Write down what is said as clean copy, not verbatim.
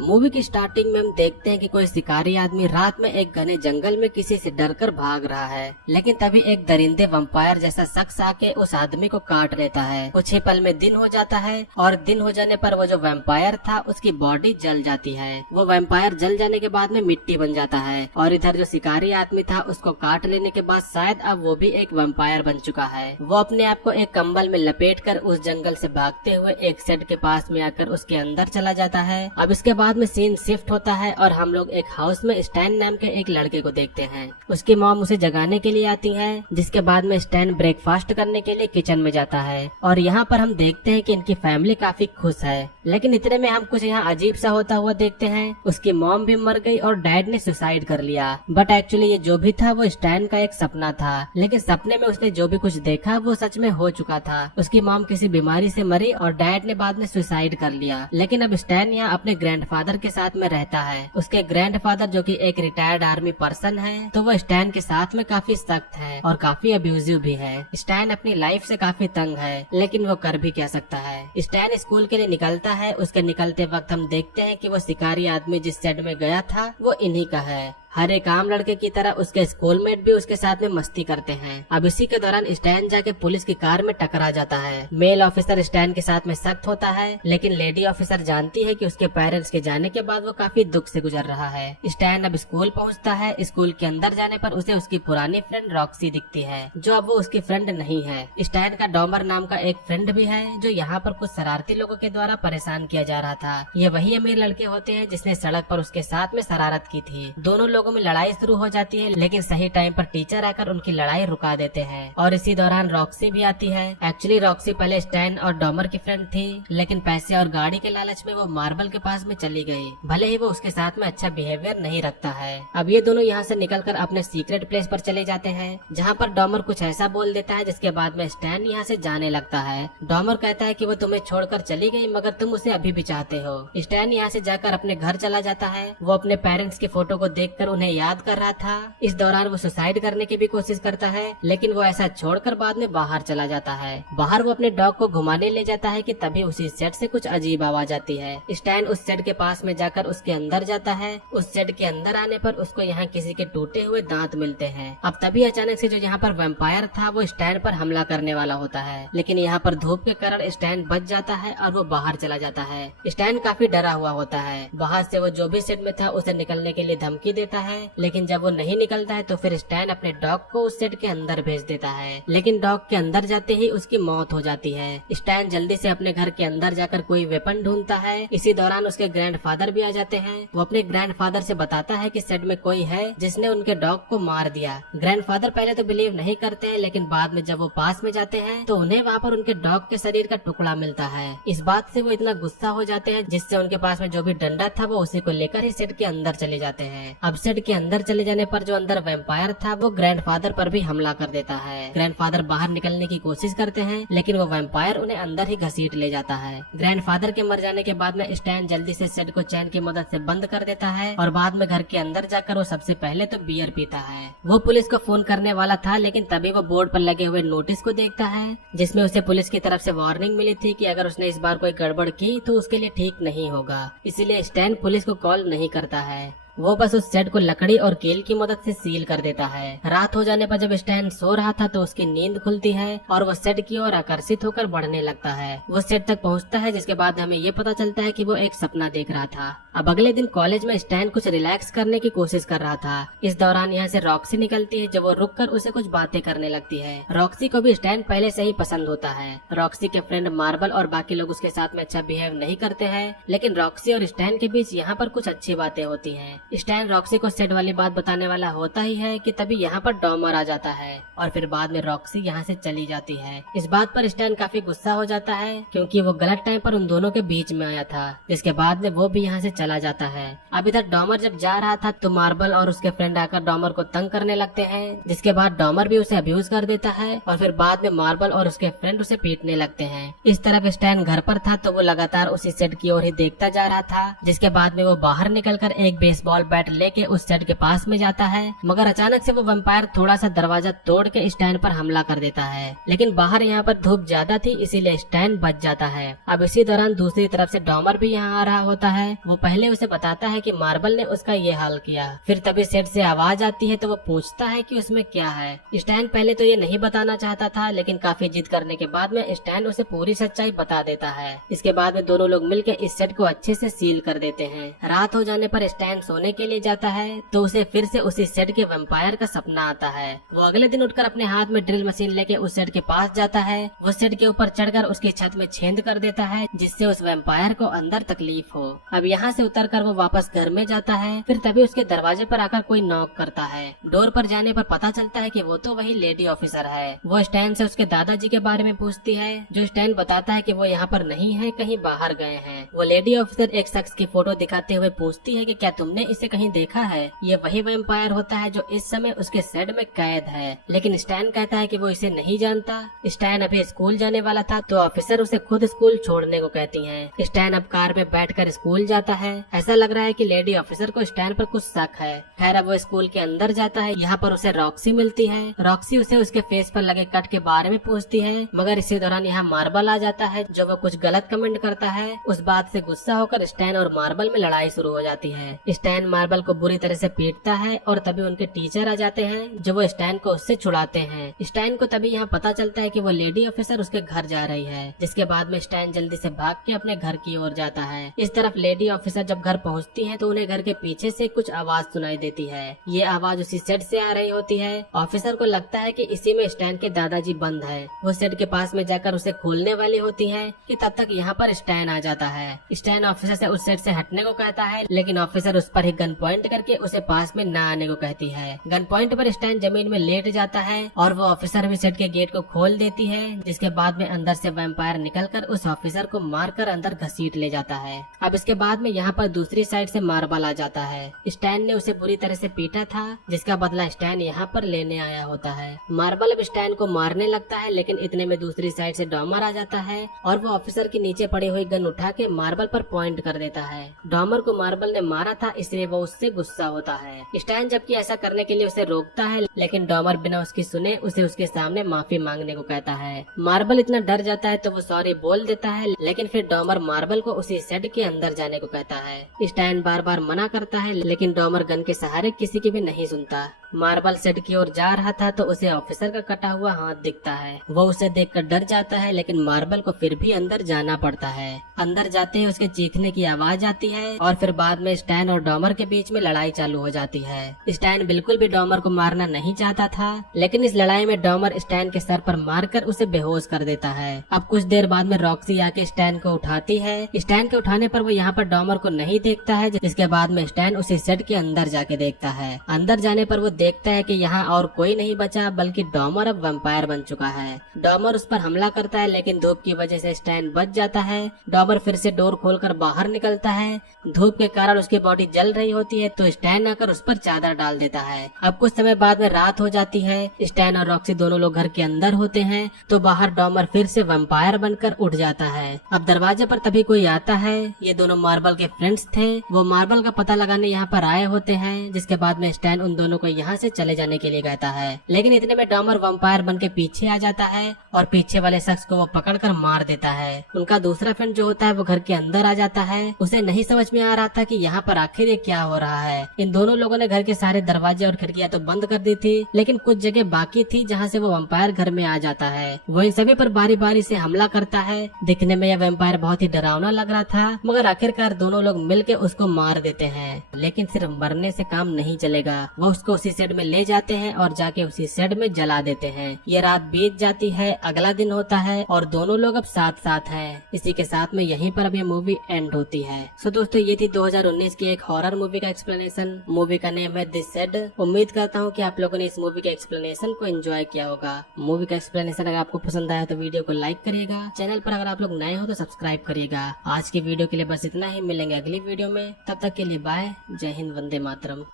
Movie की starting में हम देखते हैं कि कोई शिकारी आदमी रात में एक घने जंगल में किसी से डरकर भाग रहा है, लेकिन तभी एक दरिंदे वंपायर जैसा शख्स आके उस आदमी को काट लेता है। कुछ ही पल में दिन हो जाता है और दिन हो जाने पर वो जो वैम्पायर था उसकी बॉडी जल जाती है। वो वैम्पायर जल जाने के बाद में मिट्टी बन जाता है और इधर जो शिकारी आदमी था उसको काट लेने के बाद शायद अब वो भी एक वैम्पायर बन चुका है। वो अपने आप को एक कंबल में लपेट कर उस जंगल से भागते हुए एक शेड के पास में आकर उसके अंदर चला जाता है। अब इसके बाद में सीन शिफ्ट होता है और हम लोग एक हाउस में स्टैन नाम के एक लड़के को देखते हैं। उसकी मॉम उसे जगाने के लिए आती है, जिसके बाद में स्टैन ब्रेकफास्ट करने के लिए किचन में जाता है और यहाँ पर हम देखते हैं कि इनकी फैमिली काफी खुश है। लेकिन इतने में हम कुछ यहाँ अजीब सा होता हुआ देखते हैं। उसकी मॉम भी मर गई और डैड ने सुसाइड कर लिया। बट एक्चुअली ये जो भी था वो स्टैन का एक सपना था, लेकिन सपने में उसने जो भी कुछ देखा वो सच में हो चुका था। उसकी मॉम किसी बीमारी से मरी और डैड ने बाद में सुसाइड कर लिया। लेकिन अब स्टैन यहाँ अपने ग्रैंडफादर के साथ में रहता है। उसके ग्रैंडफादर जो कि एक रिटायर्ड आर्मी पर्सन है, तो वो स्टैन के साथ में काफी सख्त है और काफी अब्यूजिव भी है। स्टैन अपनी लाइफ से काफी तंग है, लेकिन वो कर भी क्या सकता है। स्टैन स्कूल के लिए निकलता है। उसके निकलते वक्त हम देखते हैं कि वो शिकारी आदमी जिस सेट में गया था वो इन्हीं का है। हर एक आम लड़के की तरह उसके स्कूलमेट भी उसके साथ में मस्ती करते हैं। अब इसी के दौरान स्टैन जाके पुलिस की कार में टकरा जाता है। मेल ऑफिसर स्टैन के साथ में सख्त होता है, लेकिन लेडी ऑफिसर जानती है कि उसके पेरेंट्स के जाने के बाद वो काफी दुख से गुजर रहा है। स्टैन अब स्कूल पहुंचता है। स्कूल के अंदर जाने पर उसे उसकी पुरानी फ्रेंड रॉक्सी दिखती है, जो अब वो उसकी फ्रेंड नहीं है। स्टैन का डॉमर नाम का एक फ्रेंड भी है, जो यहाँ पर कुछ शरारती लोगों के द्वारा परेशान किया जा रहा था। ये वही अमीर लड़के होते हैं जिसने सड़क पर उसके साथ में शरारत की थी। दोनों लोगों में लड़ाई शुरू हो जाती है, लेकिन सही टाइम पर टीचर आकर उनकी लड़ाई रुका देते हैं और इसी दौरान रॉक्सी भी आती है। एक्चुअली रॉक्सी पहले स्टैन और डॉमर की फ्रेंड थी, लेकिन पैसे और गाड़ी के लालच में वो मार्बल के पास में चली गई, भले ही वो उसके साथ में अच्छा बिहेवियर नहीं रखता है। अब ये दोनों यहाँ से निकलकर अपने सीक्रेट प्लेस पर चले जाते हैं, जहाँ पर डॉमर कुछ ऐसा बोल देता है जिसके बाद में स्टैन यहाँ से जाने लगता है। डॉमर कहता है कि वो तुम्हें छोड़कर चली गई, मगर तुम उसे अभी भी चाहते हो। स्टैन यहाँ से जाकर अपने घर चला जाता है। वो अपने पेरेंट्स की फोटो को देखकर उन्हें याद कर रहा था। इस दौरान वो सुसाइड करने की भी कोशिश करता है, लेकिन वो ऐसा छोड़कर बाद में बाहर चला जाता है। बाहर वो अपने डॉग को घुमाने ले जाता है कि तभी उसी सेट से कुछ अजीब आवाज आती है। स्टैन उस सेट के पास में जाकर उसके अंदर जाता है। उस सेट के अंदर आने पर उसको यहाँ किसी के टूटे हुए दांत मिलते हैं। अब तभी अचानक से जो यहाँ पर वैम्पायर था वो स्टैन पर हमला करने वाला होता है, लेकिन यहाँ पर धूप के कारण स्टैन बच जाता है और वो बाहर चला जाता है। स्टैन काफी डरा हुआ होता है। बाहर से वो जो भी सेट में था उसे निकलने के लिए धमकी देता है, लेकिन जब वो नहीं निकलता है तो फिर स्टैन अपने डॉग को उस सेट के अंदर भेज देता है, लेकिन डॉग के अंदर जाते ही उसकी मौत हो जाती है। स्टैन जल्दी से अपने घर के अंदर जाकर कोई वेपन ढूंढता है। इसी दौरान उसके ग्रैंडफादर भी आ जाते हैं। वो अपने ग्रैंडफादर से बताता है कि सेट में कोई है जिसने उनके डॉग को मार दिया। ग्रैंडफादर पहले तो बिलीव नहीं करते हैं, लेकिन बाद में जब वो पास में जाते हैं तो उन्हें वहाँ पर उनके डॉग के शरीर का टुकड़ा मिलता है। इस बात से वो इतना गुस्सा हो जाते हैं, जिससे उनके पास में जो भी डंडा था वो उसी को लेकर ही सेट के अंदर चले जाते हैं। अब सेट के अंदर चले जाने पर जो अंदर वैम्पायर था वो ग्रैंडफादर पर भी हमला कर देता है। ग्रैंडफादर बाहर निकलने की कोशिश करते हैं, लेकिन वो वैम्पायर उन्हें अंदर ही घसीट ले जाता है। ग्रैंडफादर के मर जाने के बाद में स्टैन जल्दी से सेट को चैन की मदद से बंद कर देता है और बाद में घर के अंदर जाकर वो सबसे पहले तो बियर पीता है। वो पुलिस को फोन करने वाला था, लेकिन तभी वो बोर्ड पर लगे हुए नोटिस को देखता है, जिसमें उसे पुलिस की तरफ से वार्निंग मिली थी कि अगर उसने इस बार कोई गड़बड़ की तो उसके लिए ठीक नहीं होगा। इसीलिए स्टैन पुलिस को कॉल नहीं करता है। वो बस उस सेट को लकड़ी और कील की मदद से सील कर देता है। रात हो जाने पर जब स्टैन सो रहा था तो उसकी नींद खुलती है और वो सेट की ओर आकर्षित होकर बढ़ने लगता है। वो सेट तक पहुंचता है, जिसके बाद हमें ये पता चलता है कि वो एक सपना देख रहा था। अब अगले दिन कॉलेज में स्टैन कुछ रिलैक्स करने की कोशिश कर रहा था। इस दौरान यहाँ से रॉक्सी निकलती है, जब वो रुककर उसे कुछ बातें करने लगती है। रॉक्सी को भी स्टैन पहले से ही पसंद होता है। रॉक्सी के फ्रेंड मार्बल और बाकी लोग उसके साथ में अच्छा बिहेव नहीं करते हैं, लेकिन रॉक्सी और स्टैन के बीच यहाँ पर कुछ अच्छी बातें होती हैं। स्टैन रॉक्सी को सेट वाली बात बताने वाला होता ही है कि तभी यहाँ पर डॉमर आ जाता है और फिर बाद में रॉक्सी यहाँ से चली जाती है। इस बात पर स्टैन काफी गुस्सा हो जाता है, क्योंकि वो गलत टाइम पर उन दोनों के बीच में आया था, जिसके बाद में वो भी यहाँ से चला जाता है। अब इधर डॉमर जब जा रहा था तो मार्बल और उसके फ्रेंड आकर डॉमर को तंग करने लगते हैं, जिसके बाद डॉमर भी उसे अब्यूज कर देता है और फिर बाद में मार्बल और उसके फ्रेंड उसे पीटने लगते हैं। इस तरफ स्टैन घर पर था तो वो लगातार उसी सेट की ओर ही देखता जा रहा था, जिसके बाद में वो बाहर निकलकर एक बेसबॉल बैट लेके उस सेट के पास में जाता है, मगर अचानक से वो वैम्पायर थोड़ा सा दरवाजा तोड़ के स्टैन पर हमला कर देता है। लेकिन बाहर यहाँ पर धूप ज्यादा थी, इसीलिए स्टैन बच जाता है। अब इसी दौरान दूसरी तरफ से डॉमर भी यहाँ आ रहा होता है। वो पहले पहले उसे बताता है कि मार्बल ने उसका ये हाल किया। फिर तभी सेट से आवाज आती है तो वो पूछता है कि उसमें क्या है। स्टैन पहले तो ये नहीं बताना चाहता था, लेकिन काफी जिद करने के बाद में स्टैन उसे पूरी सच्चाई बता देता है। इसके बाद में दोनों लोग मिलकर इस सेट को अच्छे से सील कर देते हैं। रात हो जाने पर स्टैन सोने के लिए जाता है तो उसे फिर से उसी सेट के वैम्पायर का सपना आता है। वो अगले दिन उठकर अपने हाथ में ड्रिल मशीन लेके उस सेट के पास जाता है। वो सेट के ऊपर चढ़कर उसकी छत में छेद कर देता है, जिससे उस वैम्पायर को अंदर तकलीफ हो। अब यहाँ से उतरकर वो वापस घर में जाता है। फिर तभी उसके दरवाजे पर आकर कोई नॉक करता है। डोर पर जाने पर पता चलता है कि वो तो वही लेडी ऑफिसर है। वो स्टैन से उसके दादाजी के बारे में पूछती है, जो स्टैन बताता है कि वो यहाँ पर नहीं है, कहीं बाहर गए हैं। वो लेडी ऑफिसर एक शख्स की फोटो दिखाते हुए पूछती है कि क्या तुमने इसे कहीं देखा है? ये वही वैम्पायर होता है जो इस समय उसके शेड में कैद है। लेकिन स्टैन कहता है कि वो इसे नहीं जानता। स्टैन अभी स्कूल जाने वाला था तो ऑफिसर उसे खुद स्कूल छोड़ने को कहती है। स्टैन अब कार में बैठकर स्कूल जाता है। ऐसा लग रहा है कि लेडी ऑफिसर को स्टैन पर कुछ शक है। खैर अब वो स्कूल के अंदर जाता है। यहाँ पर उसे रॉक्सी मिलती है। रॉक्सी उसे उसके फेस पर लगे कट के बारे में पूछती है, मगर इसी दौरान यहाँ मार्बल आ जाता है जो वो कुछ गलत कमेंट करता है। उस बात से गुस्सा होकर स्टैन और मार्बल में लड़ाई शुरू हो जाती है। स्टैन मार्बल को बुरी तरह से पीटता है और तभी उनके टीचर आ जाते हैं जो वो स्टैन को उससे छुड़ाते हैं। स्टैन को तभी यहाँ पता चलता है कि वो लेडी ऑफिसर उसके घर जा रही है, जिसके बाद में स्टैन जल्दी से भाग के अपने घर की ओर जाता है। इस तरफ लेडी ऑफिसर जब घर पहुँचती है तो उन्हें घर के पीछे से कुछ आवाज सुनाई देती है। ये आवाज उसी सेट से आ रही होती है। ऑफिसर को लगता है कि इसी में स्टैन के दादाजी बंद है। वो सेट के पास में जाकर उसे खोलने वाली होती है कि तब तक यहाँ पर स्टैन आ जाता है। स्टैन ऑफिसर से उस सेट से हटने को कहता है, लेकिन ऑफिसर उस पर ही गन पॉइंट करके उसे पास में न आने को कहती है। गन पॉइंट पर स्टैन जमीन में लेट जाता है और वो ऑफिसर भी सेट के गेट को खोल देती है, जिसके बाद में अंदर से वैम्पायर निकलकर उस ऑफिसर को मारकर अंदर घसीट ले जाता है। अब इसके बाद में यहाँ पर दूसरी साइड से मार्बल आ जाता है। स्टैन ने उसे बुरी तरह से पीटा था, जिसका बदला स्टैन यहाँ पर लेने आया होता है। मार्बल अब स्टैन को मारने लगता है, लेकिन इतने में दूसरी साइड से डॉमर आ जाता है और वो ऑफिसर की नीचे पड़ी हुई गन उठा के मार्बल पर पॉइंट कर देता है। डॉमर को मार्बल ने मारा था, इसलिए वो उससे गुस्सा होता है। स्टैन जबकि ऐसा करने के लिए उसे रोकता है, लेकिन डॉमर बिना उसकी सुने उसे उसके सामने माफी मांगने को कहता है। मार्बल इतना डर जाता है तो वो सॉरी बोल देता है, लेकिन फिर डॉमर मार्बल को उसी शेड के अंदर जाने को कहता है। स्टैन बार बार मना करता है, लेकिन डॉमर गन के सहारे किसी की भी नहीं सुनता। मार्बल शेड की ओर जा रहा था तो उसे ऑफिसर का कटा हुआ हाथ दिखता है। वो उसे देखकर डर जाता है, लेकिन मार्बल को फिर भी अंदर जाना पड़ता है। अंदर जाते ही उसके चीखने की आवाज आती है और फिर बाद में स्टैन और डॉमर के बीच में लड़ाई चालू हो जाती है। स्टैन बिल्कुल भी डॉमर को मारना नहीं चाहता था, लेकिन इस लड़ाई में डॉमर स्टैन के सर पर मारकर उसे बेहोश कर देता है। अब कुछ देर बाद में रॉक्सी आके स्टैन को उठाती है। स्टैन के उठाने पर वो यहाँ पर डॉमर को नहीं देखता है, जिसके बाद में स्टैन उसी सेट के अंदर जाके देखता है। अंदर जाने पर वो देखता है कि यहाँ और कोई नहीं बचा, बल्कि डॉमर अब वैम्पायर बन चुका है। डॉमर उस पर हमला करता है, लेकिन धूप की वजह से स्टैन बच जाता है। डॉमर फिर से डोर खोलकर बाहर निकलता है। धूप के कारण उसकी बॉडी जल रही होती है तो स्टैन आकर उस पर चादर डाल देता है। अब कुछ समय बाद में रात हो जाती है। स्टैन और रॉक्सी दोनों लोग घर के अंदर होते हैं तो बाहर डॉमर फिर से वैम्पायर बनकर उठ जाता है। अब दरवाजे पर तभी कोई आता है। ये दोनों मार्बल के फ्रेंड्स थे। वो मार्बल का पता लगाने यहाँ पर आए होते हैं, जिसके बाद में स्टैन उन दोनों को यहाँ से चले जाने के लिए कहता है। लेकिन इतने में डॉमर वैम्पायर बन के पीछे आ जाता है और पीछे वाले शख्स को वो पकड़कर मार देता है। उनका दूसरा फ्रेंड जो होता है वो घर के अंदर आ जाता है। उसे नहीं समझ में आ रहा था कि यहाँ पर आखिर ये क्या हो रहा है। इन दोनों लोगों ने घर के सारे दरवाजे और खिड़कियां तो बंद कर दी थी, लेकिन कुछ जगह बाकी थी जहाँ से वो वैम्पायर घर में आ जाता है। वो इन सभी पर बारी बारी से हमला करता है। दिखने में यह वैम्पायर बहुत ही डरावना लग रहा था, मगर आखिरकार दोनों लोग मिलकर उसको मार देते हैं। लेकिन सिर्फ मरने से काम नहीं चलेगा। वो उसको उसी शेड में ले जाते हैं और जाके उसी शेड में जला देते हैं। ये रात बीत जाती है, अगला दिन होता है और दोनों लोग अब साथ साथ हैं। इसी के साथ में यहीं पर अब ये मूवी एंड होती है। सो दोस्तों, ये थी 2019 की एक हॉरर मूवी का एक्सप्लेनेशन। मूवी का नेम है द शेड। उम्मीद करता हूँ कि आप लोगों ने इस मूवी के एक्सप्लेनेशन को एंजॉय किया होगा। मूवी का एक्सप्लेनेशन अगर आपको पसंद आया तो वीडियो को लाइक करिएगा। चैनल पर अगर आप लोग नए हो तो सब्सक्राइब करिएगा। आज की वीडियो के लिए बस इतना ही। मिलेंगे अगली वीडियो में, तब तक के लिए बाय। जय हिंद, वंदे मातरम।